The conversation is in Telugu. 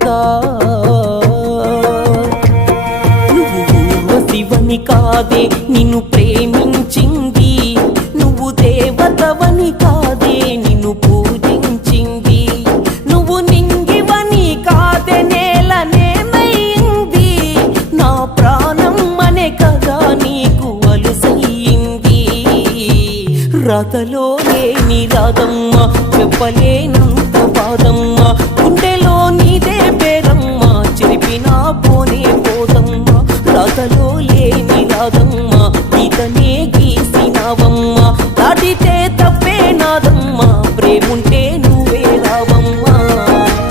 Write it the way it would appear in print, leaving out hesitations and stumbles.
లేక నువ్వు ఊర్వశివని కాదే నిన్ను ప్రేమించింది, నువ్వు దేవతవని కాదే నిన్ను పూజించింది, నువ్వు నింగివని కాదే నేలనేమైంది, నా ప్రాణం అనే కదా నీకు అలుసయ్యింది. రాతలో లేని రాధమ్మ చెప్పలేను